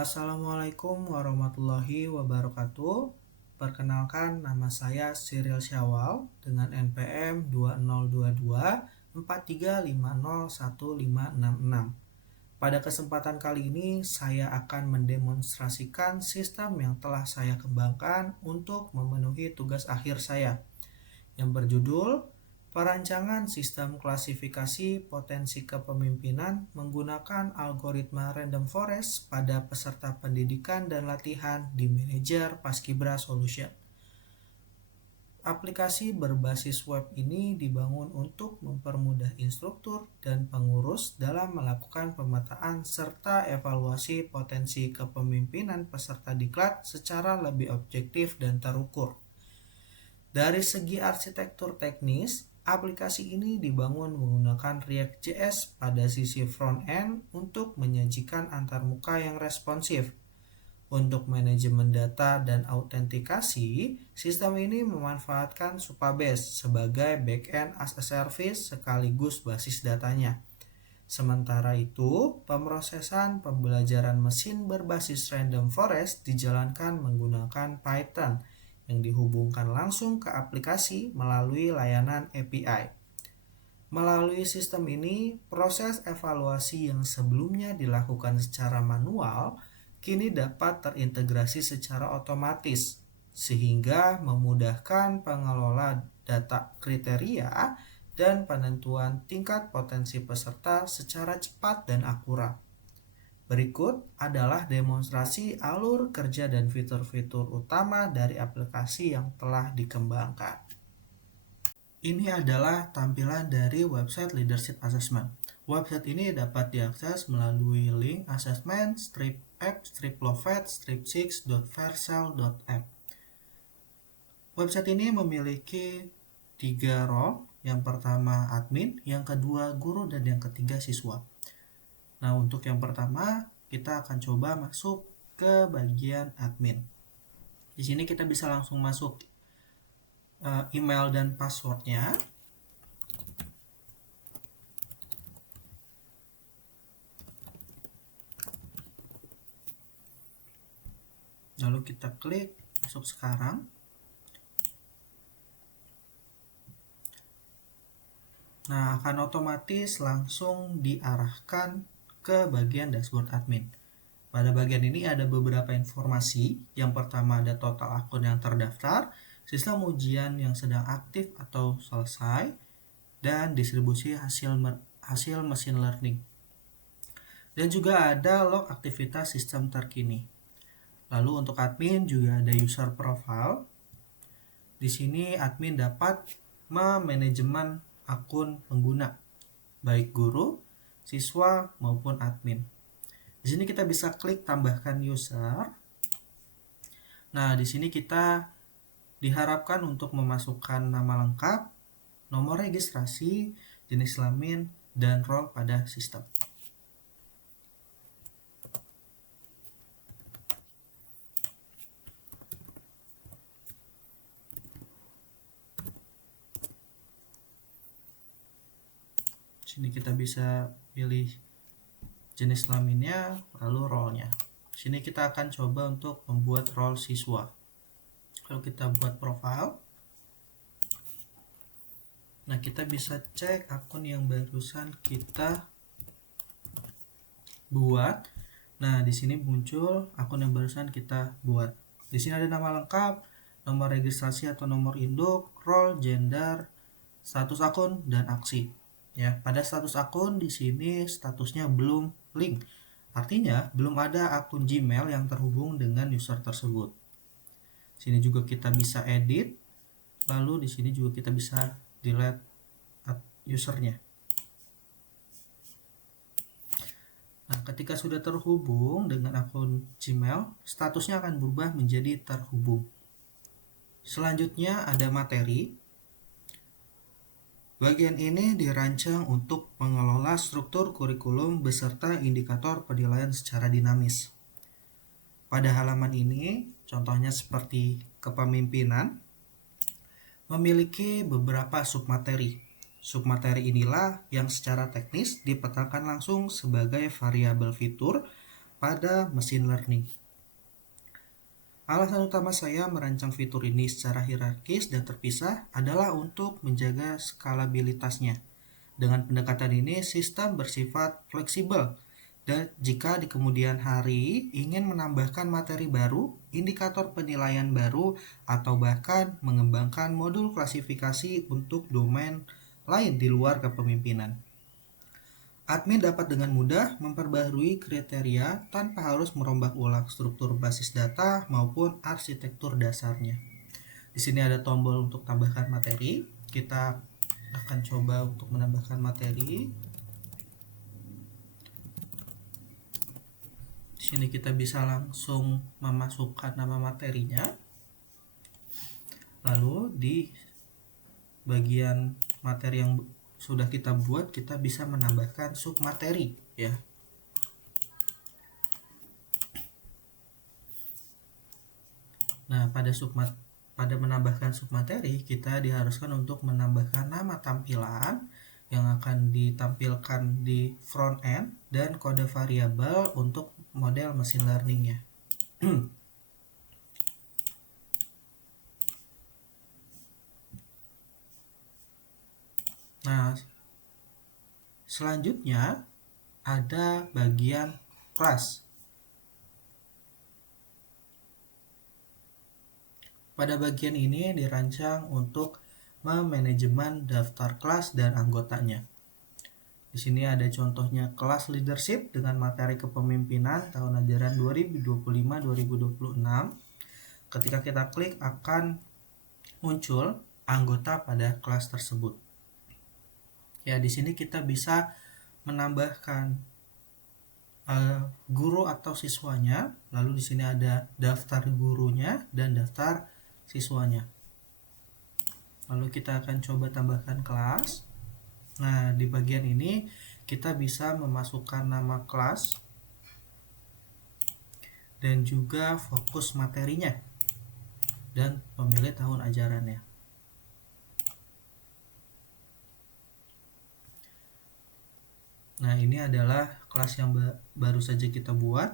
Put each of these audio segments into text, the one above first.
Assalamualaikum warahmatullahi wabarakatuh. Perkenalkan, nama saya Cyril Syawal dengan NPM 202243501566. Pada kesempatan kali ini, saya akan mendemonstrasikan sistem yang telah saya kembangkan untuk memenuhi tugas akhir saya, yang berjudul Perancangan Sistem Klasifikasi Potensi Kepemimpinan menggunakan algoritma Random Forest pada peserta pendidikan dan latihan di Manager Paskibra Solution. Aplikasi berbasis web ini dibangun untuk mempermudah instruktur dan pengurus dalam melakukan pemetaan serta evaluasi potensi kepemimpinan peserta diklat secara lebih objektif dan terukur. Dari segi arsitektur teknis, aplikasi ini dibangun menggunakan React.js pada sisi front-end untuk menyajikan antarmuka yang responsif. Untuk manajemen data dan autentikasi, sistem ini memanfaatkan Supabase sebagai backend as a service sekaligus basis datanya. Sementara itu, pemrosesan pembelajaran mesin berbasis Random Forest dijalankan menggunakan Python yang dihubungkan langsung ke aplikasi melalui layanan API. Melalui sistem ini, proses evaluasi yang sebelumnya dilakukan secara manual kini dapat terintegrasi secara otomatis, sehingga memudahkan pengelola data kriteria dan penentuan tingkat potensi peserta secara cepat dan akurat. Berikut adalah demonstrasi alur kerja dan fitur-fitur utama dari aplikasi yang telah dikembangkan. Ini adalah tampilan dari website Leadership Assessment. Website ini dapat diakses melalui link assessment strip-app strip-lovet strip6.vercel.app. Website ini memiliki 3 role, yang pertama admin, yang kedua guru, dan yang ketiga siswa. Nah, untuk yang pertama, kita akan coba masuk ke bagian admin. Di sini kita bisa langsung masuk email dan passwordnya. Lalu kita klik masuk sekarang. Nah, akan otomatis langsung diarahkan ke bagian dashboard admin. Pada bagian ini ada beberapa informasi. Yang pertama ada total akun yang terdaftar, sistem ujian yang sedang aktif atau selesai, dan distribusi hasil machine learning. Dan juga ada log aktivitas sistem terkini. Lalu untuk admin juga ada user profile. Di sini admin dapat memanajemen akun pengguna, baik guru, siswa maupun admin. Di sini kita bisa klik tambahkan user. Nah, di sini kita diharapkan untuk memasukkan nama lengkap, nomor registrasi, jenis kelamin, dan role pada sistem. Di sini kita bisa pilih jenis kelaminnya, lalu role-nya. Di sini kita akan coba untuk membuat role siswa. Kalau kita buat profile, nah kita bisa cek akun yang barusan kita buat. Nah, di sini muncul akun yang barusan kita buat. Di sini ada nama lengkap, nomor registrasi atau nomor induk, role, gender, status akun, dan aksi. Ya, pada status akun di sini statusnya belum link. Artinya belum ada akun Gmail yang terhubung dengan user tersebut. Sini juga kita bisa edit. Lalu di sini juga kita bisa delete usernya. Nah, ketika sudah terhubung dengan akun Gmail, statusnya akan berubah menjadi terhubung. Selanjutnya ada materi. Bagian ini dirancang untuk mengelola struktur kurikulum beserta indikator penilaian secara dinamis. Pada halaman ini, contohnya seperti kepemimpinan, memiliki beberapa submateri. Submateri inilah yang secara teknis dipetakan langsung sebagai variabel fitur pada machine learning. Alasan utama saya merancang fitur ini secara hierarkis dan terpisah adalah untuk menjaga skalabilitasnya. Dengan pendekatan ini, sistem bersifat fleksibel, dan jika di kemudian hari ingin menambahkan materi baru, indikator penilaian baru, atau bahkan mengembangkan modul klasifikasi untuk domain lain di luar kepemimpinan, admin dapat dengan mudah memperbaharui kriteria tanpa harus merombak ulang struktur basis data maupun arsitektur dasarnya. Di sini ada tombol untuk tambahkan materi. Kita akan coba untuk menambahkan materi. Di sini kita bisa langsung memasukkan nama materinya. Lalu di bagian materi yang sudah kita buat, kita bisa menambahkan submateri ya. Nah, pada menambahkan submateri, kita diharuskan untuk menambahkan nama tampilan yang akan ditampilkan di front end dan kode variabel untuk model machine learning-nya. Nah, selanjutnya ada bagian kelas. Pada bagian ini dirancang untuk memanajemen daftar kelas dan anggotanya. Di sini ada contohnya kelas leadership dengan materi kepemimpinan tahun ajaran 2025-2026. Ketika kita klik akan muncul anggota pada kelas tersebut. Ya, di sini kita bisa menambahkan guru atau siswanya. Lalu di sini ada daftar gurunya dan daftar siswanya. Lalu kita akan coba tambahkan kelas. Nah, di bagian ini kita bisa memasukkan nama kelas dan juga fokus materinya dan memilih tahun ajarannya. Nah, ini adalah kelas yang baru saja kita buat.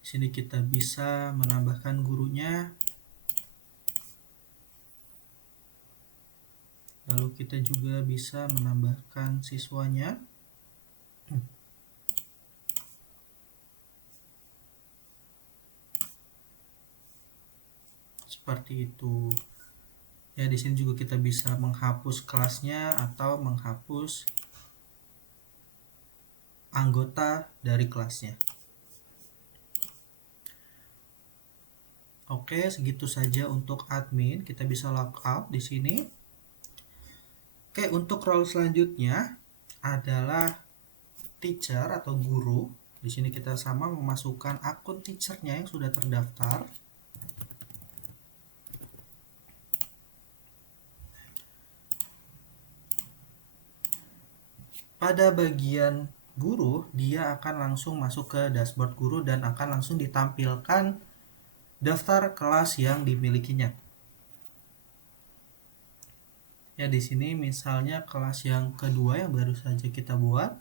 Di sini kita bisa menambahkan gurunya. Lalu kita juga bisa menambahkan siswanya. Seperti itu. Ya, di sini juga kita bisa menghapus kelasnya atau menghapus anggota dari kelasnya. Oke, segitu saja untuk admin. Kita bisa logout di sini. Oke, untuk role selanjutnya adalah teacher atau guru. Di sini kita sama memasukkan akun teachernya yang sudah terdaftar. Pada bagian guru, dia akan langsung masuk ke dashboard guru dan akan langsung ditampilkan daftar kelas yang dimilikinya. Ya, di sini misalnya kelas yang kedua yang baru saja kita buat,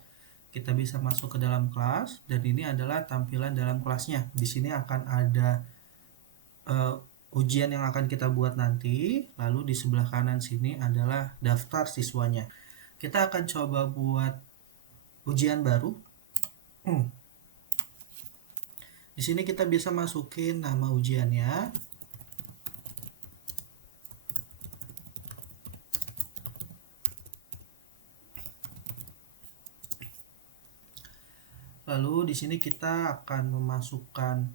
kita bisa masuk ke dalam kelas dan ini adalah tampilan dalam kelasnya. Di sini akan ada ujian yang akan kita buat nanti, lalu di sebelah kanan sini adalah daftar siswanya. Kita akan coba buat ujian baru. Di sini kita bisa masukin nama ujiannya. Lalu di sini kita akan memasukkan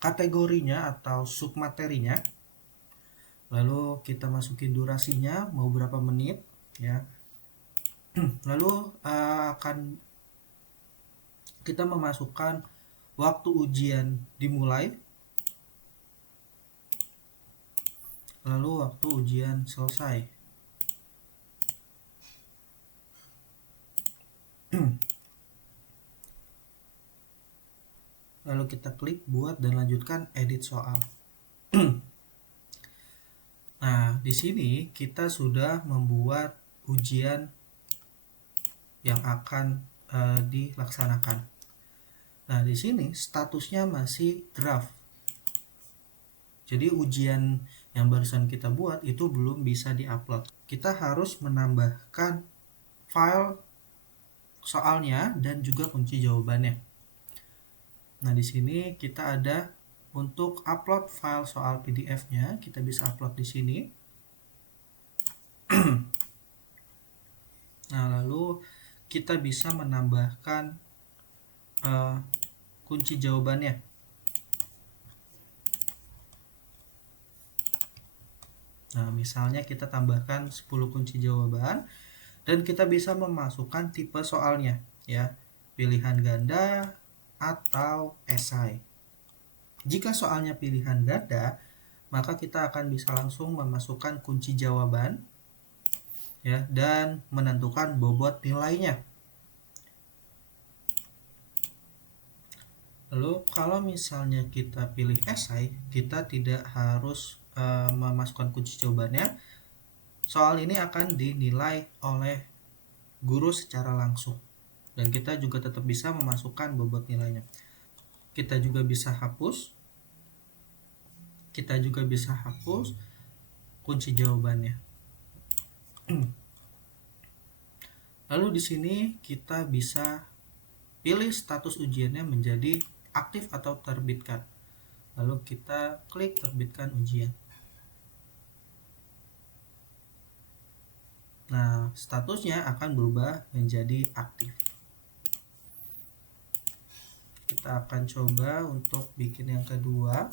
kategorinya atau submaterinya. Lalu kita masukin durasinya mau berapa menit ya. Lalu akan kita memasukkan waktu ujian dimulai, lalu waktu ujian selesai. Lalu kita klik buat dan lanjutkan edit soal. Nah, di sini kita sudah membuat ujian yang akan dilaksanakan. Nah, di sini statusnya masih draft. Jadi ujian yang barusan kita buat itu belum bisa diupload. Kita harus menambahkan file soalnya dan juga kunci jawabannya. Nah, di sini kita ada untuk upload file soal PDF-nya, kita bisa upload di sini. Nah, lalu kita bisa menambahkan kunci jawabannya. Nah, misalnya kita tambahkan 10 kunci jawaban dan kita bisa memasukkan tipe soalnya, ya, pilihan ganda atau esai. Jika soalnya pilihan ganda, maka kita akan bisa langsung memasukkan kunci jawaban, ya, dan menentukan bobot nilainya. Lalu kalau misalnya kita pilih esai, kita tidak harus memasukkan kunci jawabannya. Soal ini akan dinilai oleh guru secara langsung dan kita juga tetap bisa memasukkan bobot nilainya. Kita juga bisa hapus kunci jawabannya. Lalu di sini kita bisa pilih status ujiannya menjadi aktif atau terbitkan. Lalu kita klik terbitkan ujian. Nah, statusnya akan berubah menjadi aktif. Kita akan coba untuk bikin yang kedua.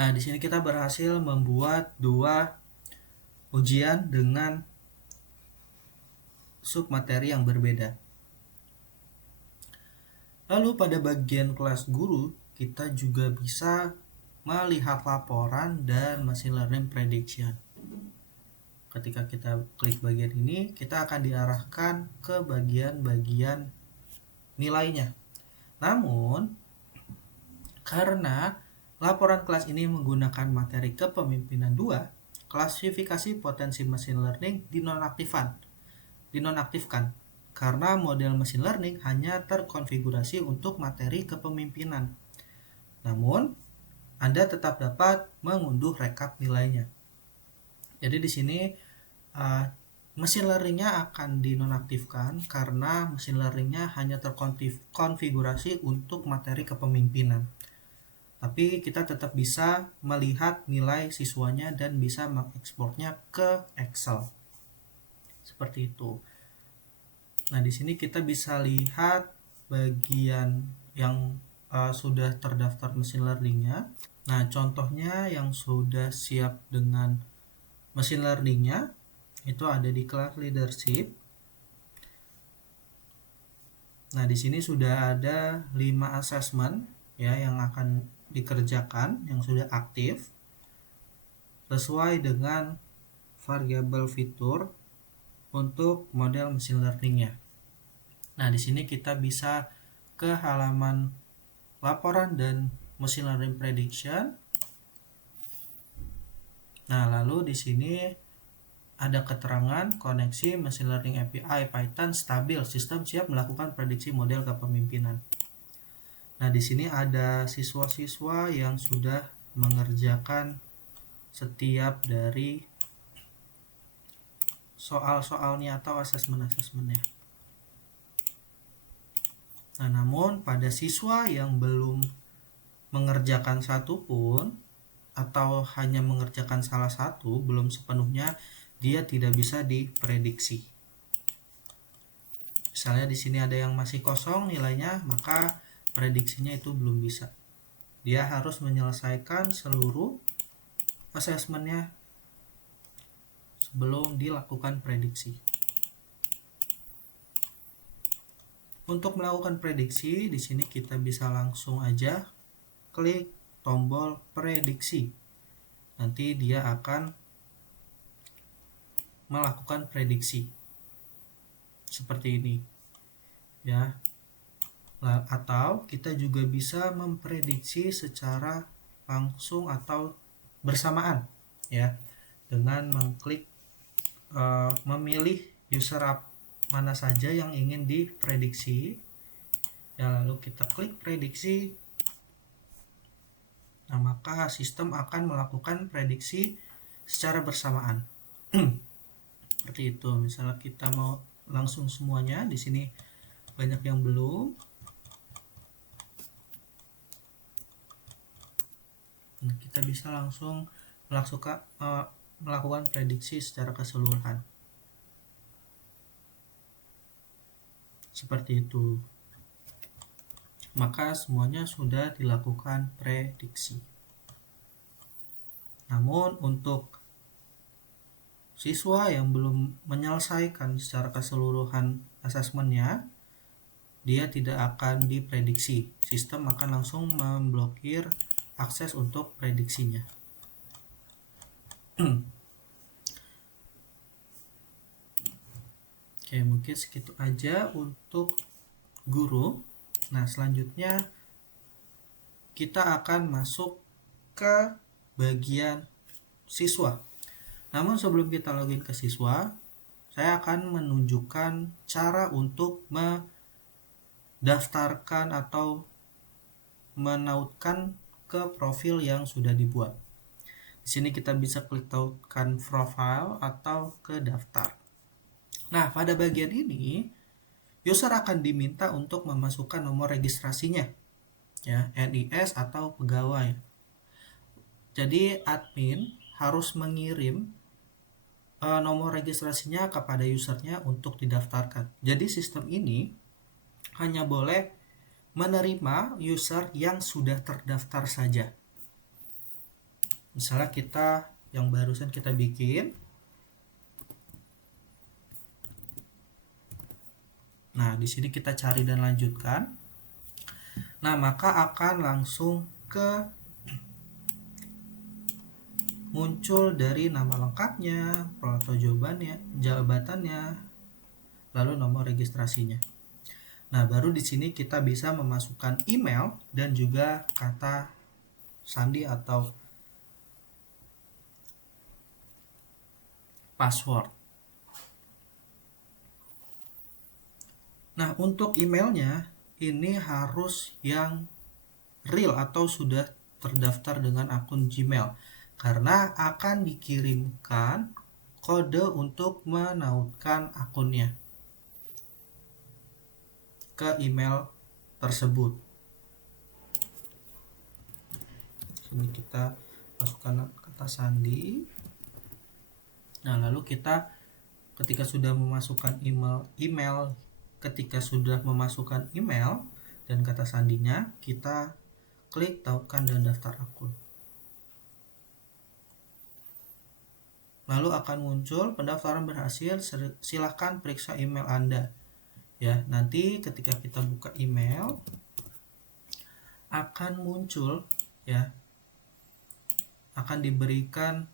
Nah, di sini kita berhasil membuat dua ujian dengan submateri yang berbeda. Lalu pada bagian kelas guru, kita juga bisa melihat laporan dan machine learning prediction. Ketika kita klik bagian ini, kita akan diarahkan ke bagian-bagian nilainya. Namun, karena laporan kelas ini menggunakan materi kepemimpinan 2, klasifikasi potensi machine learning dinonaktifkan karena model machine learning hanya terkonfigurasi untuk materi kepemimpinan. Namun, Anda tetap dapat mengunduh rekap nilainya. Jadi di sini machine learningnya akan dinonaktifkan karena machine learningnya hanya terkonfigurasi untuk materi kepemimpinan. Tapi kita tetap bisa melihat nilai siswanya dan bisa mengekspornya ke Excel. Seperti itu. Nah, di sini kita bisa lihat bagian yang sudah terdaftar machine learningnya. Nah, contohnya yang sudah siap dengan machine learningnya itu ada di kelas leadership. Nah, di sini sudah ada 5 assessment ya yang akan dikerjakan yang sudah aktif sesuai dengan variabel fitur untuk model machine learningnya. Nah, di sini kita bisa ke halaman laporan dan machine learning prediction. Nah, lalu di sini ada keterangan koneksi machine learning API Python stabil, sistem siap melakukan prediksi model kepemimpinan. Nah, di sini ada siswa-siswa yang sudah mengerjakan setiap dari soal-soalnya atau asesmen-asesmennya. Nah, namun pada siswa yang belum mengerjakan satu pun atau hanya mengerjakan salah satu, belum sepenuhnya dia tidak bisa diprediksi. Misalnya di sini ada yang masih kosong nilainya, maka prediksinya itu belum bisa. dia harus menyelesaikan seluruh asesmennya sebelum dilakukan prediksi. Untuk melakukan prediksi, di sini kita bisa langsung aja klik tombol prediksi. Nanti dia akan melakukan prediksi seperti ini, ya. Atau kita juga bisa memprediksi secara langsung atau bersamaan, ya, dengan mengklik memilih user mana saja yang ingin diprediksi, ya, lalu kita klik prediksi. Nah, maka sistem akan melakukan prediksi secara bersamaan. Seperti itu. Misalnya kita mau langsung semuanya, di sini banyak yang belum. Nah, kita bisa langsung melakukan prediksi secara keseluruhan. Seperti itu. Maka semuanya sudah dilakukan prediksi. Namun untuk siswa yang belum menyelesaikan secara keseluruhan asesmennya, dia tidak akan diprediksi. Sistem akan langsung memblokir akses untuk prediksinya. Oke, mungkin segitu aja untuk guru. Nah, selanjutnya kita akan masuk ke bagian siswa. Namun sebelum kita login ke siswa, saya akan menunjukkan cara untuk mendaftarkan atau menautkan ke profil yang sudah dibuat. Di sini kita bisa klik tautkan profile atau ke daftar. Nah, pada bagian ini user akan diminta untuk memasukkan nomor registrasinya, ya, NIS atau pegawai. Jadi admin harus mengirim nomor registrasinya kepada usernya untuk didaftarkan. Jadi sistem ini hanya boleh menerima user yang sudah terdaftar saja. Misalnya kita yang barusan kita bikin. Nah, di sini kita cari dan lanjutkan. Nah, maka akan langsung ke muncul dari nama lengkapnya, role atau jabatannya, lalu nomor registrasinya. Nah, baru di sini kita bisa memasukkan email dan juga kata sandi atau password. Nah, untuk emailnya ini harus yang real atau sudah terdaftar dengan akun Gmail, karena akan dikirimkan kode untuk menautkan akunnya ke email tersebut. Sini kita masukkan kata sandi. Nah, lalu kita ketika sudah memasukkan email dan kata sandinya, kita klik tautkan dan daftar akun. Lalu akan muncul pendaftaran berhasil, silahkan periksa email Anda. Ya, nanti ketika kita buka email akan muncul, ya, akan diberikan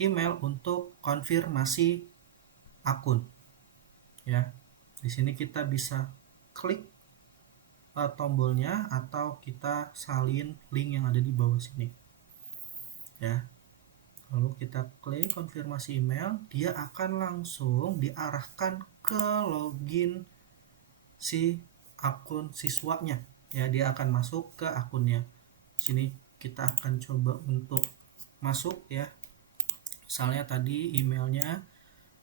email untuk konfirmasi akun. Ya, di sini kita bisa klik tombolnya atau kita salin link yang ada di bawah sini. Ya. Lalu kita klik konfirmasi email, dia akan langsung diarahkan ke login si akun siswanya. Ya, dia akan masuk ke akunnya. Sini kita akan coba untuk masuk, ya. Misalnya tadi emailnya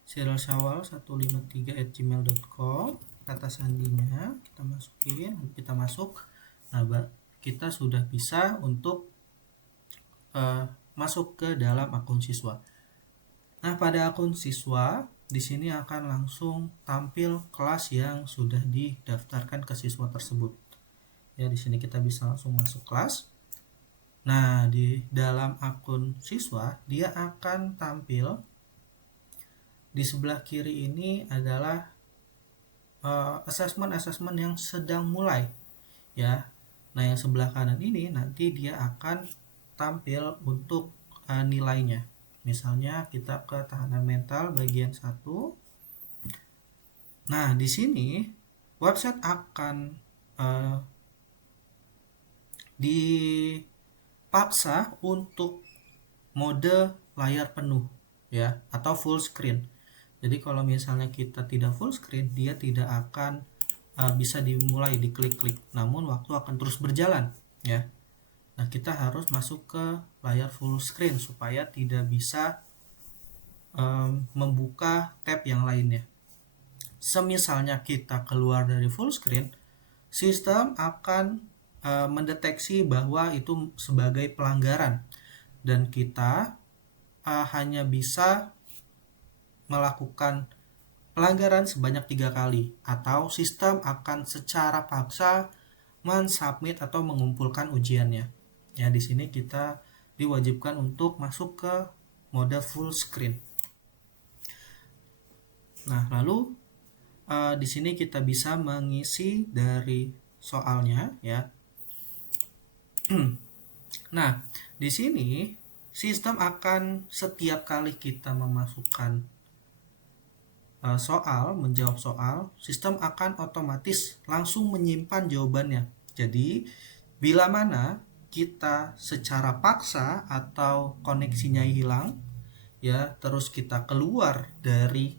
cyril.syawal153@gmail.com, kata sandinya kita masukin, kita masuk. Nah, kita sudah bisa untuk masuk ke dalam akun siswa. Nah, pada akun siswa di sini akan langsung tampil kelas yang sudah didaftarkan ke siswa tersebut. Ya, di sini kita bisa langsung masuk kelas. Nah, di dalam akun siswa, dia akan tampil di sebelah kiri ini adalah asesmen-asesmen yang sedang mulai, ya. Nah, yang sebelah kanan ini nanti dia akan tampil untuk nilainya. Misalnya kita ke tahanan mental bagian 1. Nah, di sini website akan dipaksa untuk mode layar penuh, ya, atau full screen. Jadi kalau misalnya kita tidak full screen, dia tidak akan bisa dimulai diklik-klik, namun waktu akan terus berjalan, ya. Nah, kita harus masuk ke layar full screen supaya tidak bisa membuka tab yang lainnya. Semisalnya kita keluar dari full screen, sistem akan mendeteksi bahwa itu sebagai pelanggaran dan kita hanya bisa melakukan pelanggaran sebanyak 3 kali, atau sistem akan secara paksa mensubmit atau mengumpulkan ujiannya. Ya, di sini kita diwajibkan untuk masuk ke mode full screen. Nah, lalu di sini kita bisa mengisi dari soalnya, ya. Nah, di sini sistem akan setiap kali kita memasukkan menjawab soal, sistem akan otomatis langsung menyimpan jawabannya. Jadi, bila mana kita secara paksa atau koneksinya hilang, ya, terus kita keluar dari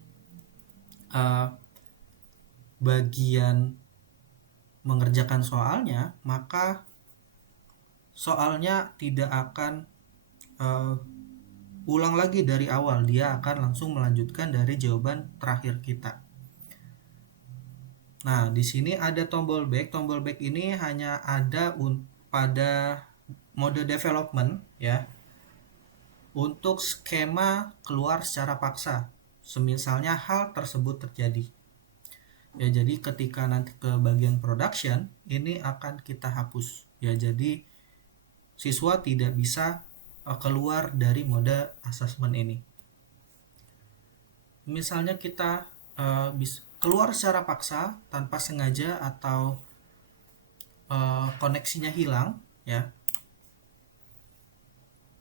bagian mengerjakan soalnya, maka soalnya tidak akan ulang lagi dari awal, dia akan langsung melanjutkan dari jawaban terakhir kita. Nah, di sini ada tombol back. Tombol back ini hanya ada pada mode development, ya, untuk skema keluar secara paksa, semisalnya hal tersebut terjadi. Ya, jadi ketika nanti ke bagian production, ini akan kita hapus. Ya, jadi siswa tidak bisa keluar dari mode assessment ini. Misalnya kita keluar secara paksa tanpa sengaja atau koneksinya hilang, ya.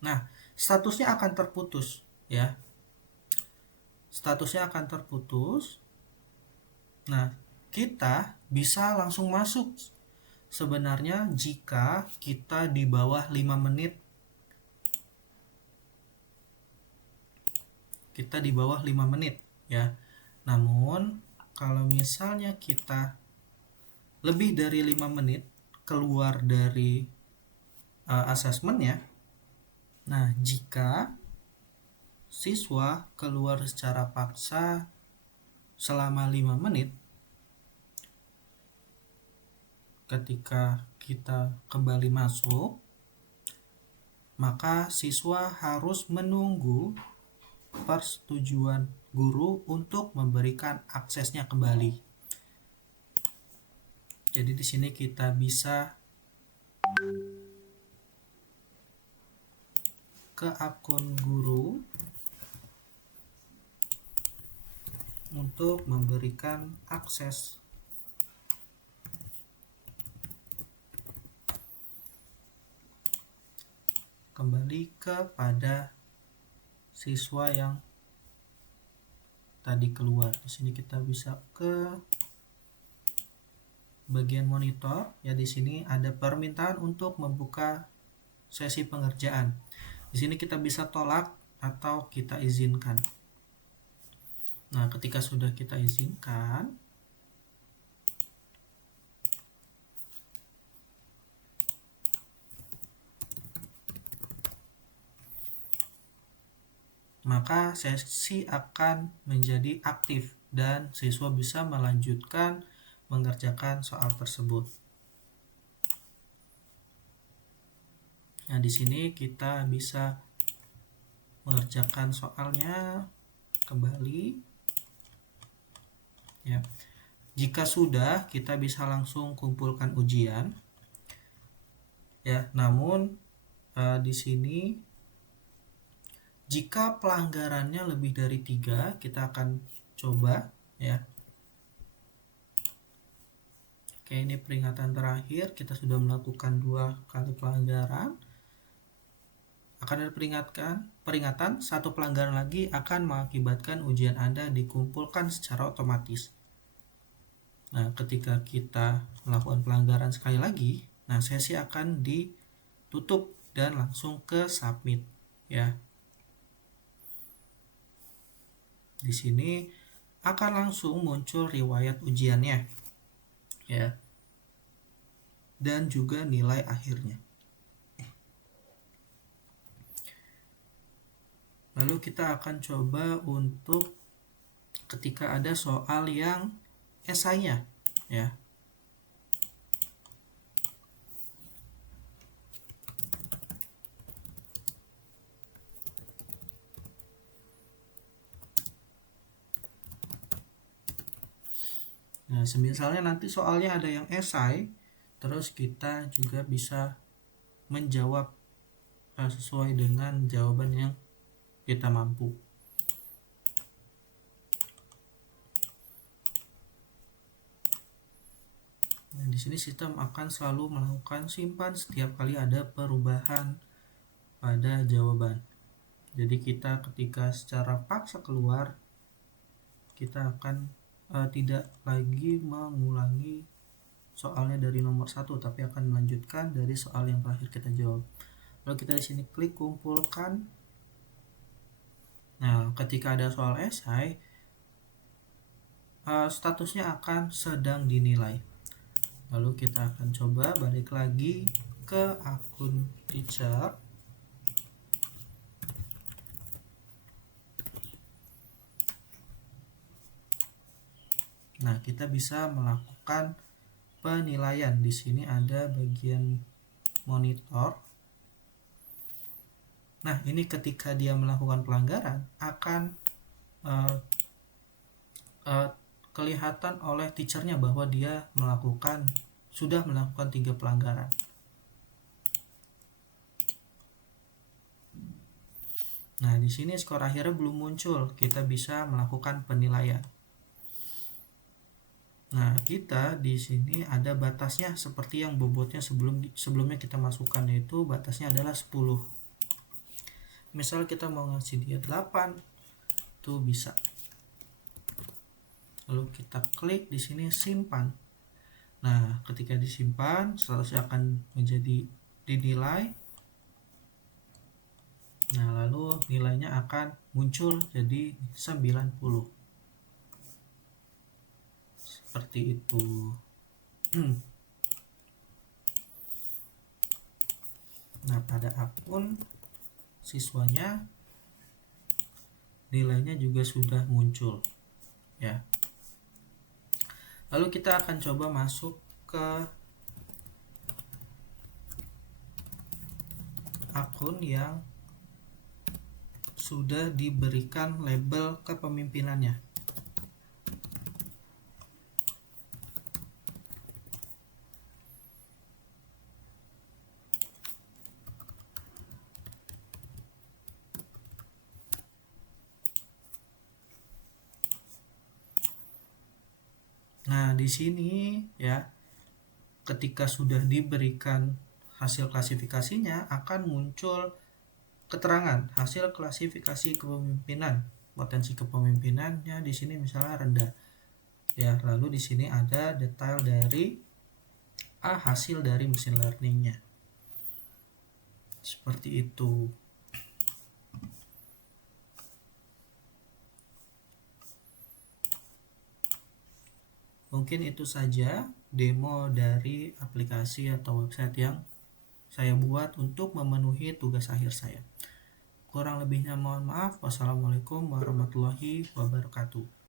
Nah, statusnya akan terputus, ya. Statusnya akan terputus. Nah, kita bisa langsung masuk sebenarnya jika kita di bawah 5 menit. Kita di bawah 5 menit, ya. Namun kalau misalnya kita lebih dari 5 menit keluar dari asesmennya, nah, jika siswa keluar secara paksa selama 5 menit, ketika kita kembali masuk, maka siswa harus menunggu persetujuan guru untuk memberikan aksesnya kembali. Jadi di sini kita bisa ke akun guru untuk memberikan akses kembali kepada siswa yang tadi keluar. Di sini kita bisa ke bagian monitor, ya. Di sini ada permintaan untuk membuka sesi pengerjaan. Di sini kita bisa tolak atau kita izinkan. Nah, ketika sudah kita izinkan, maka sesi akan menjadi aktif dan siswa bisa melanjutkan mengerjakan soal tersebut. Nah, di sini kita bisa mengerjakan soalnya kembali, ya. Jika sudah, kita bisa langsung kumpulkan ujian. ya. Namun di sini jika pelanggarannya lebih dari 3, kita akan coba ya. Oke, ini peringatan terakhir, kita sudah melakukan 2 kali pelanggaran. Akan ada peringatan, 1 pelanggaran lagi akan mengakibatkan ujian Anda dikumpulkan secara otomatis. Nah, ketika kita melakukan pelanggaran sekali lagi, nah sesi akan ditutup dan langsung ke submit ya. Di sini akan langsung muncul riwayat ujiannya ya, dan juga nilai akhirnya. Lalu kita akan coba untuk ketika ada soal yang esainya ya. Nah, misalnya nanti soalnya ada yang esai, terus kita juga bisa menjawab sesuai dengan jawaban yang kita mampu. Nah, di sini sistem akan selalu melakukan simpan setiap kali ada perubahan pada jawaban. Jadi kita ketika secara paksa keluar, kita akan tidak lagi mengulangi soalnya dari nomor 1, tapi akan melanjutkan dari soal yang terakhir kita jawab. Lalu kita di sini klik kumpulkan. Nah, ketika ada soal esai, statusnya akan sedang dinilai. Lalu kita akan coba balik lagi ke akun teacher. Nah, kita bisa melakukan penilaian. Di sini ada bagian monitor. Nah, ini ketika dia melakukan pelanggaran akan kelihatan oleh teachernya bahwa dia sudah melakukan 3 pelanggaran. Nah, di sini skor akhirnya belum muncul. Kita bisa melakukan penilaian. Nah, kita di sini ada batasnya seperti yang bobotnya sebelumnya kita masukkan, yaitu batasnya adalah 10. Misal kita mau ngasih dia 8, itu bisa. Lalu kita klik di sini simpan. Nah, ketika disimpan, statusnya akan menjadi dinilai. Nah, lalu nilainya akan muncul jadi 90. Seperti itu. Nah, pada akun siswanya nilainya juga sudah muncul ya. Lalu kita akan coba masuk ke akun yang sudah diberikan label kepemimpinannya. Nah, di sini ya, ketika sudah diberikan hasil klasifikasinya akan muncul keterangan hasil klasifikasi kepemimpinan. Potensi kepemimpinannya di sini misalnya rendah. Ya, lalu di sini ada detail dari hasil dari machine learning-nya. Seperti itu. Mungkin itu saja demo dari aplikasi atau website yang saya buat untuk memenuhi tugas akhir saya. Kurang lebihnya mohon maaf. Wassalamualaikum warahmatullahi wabarakatuh.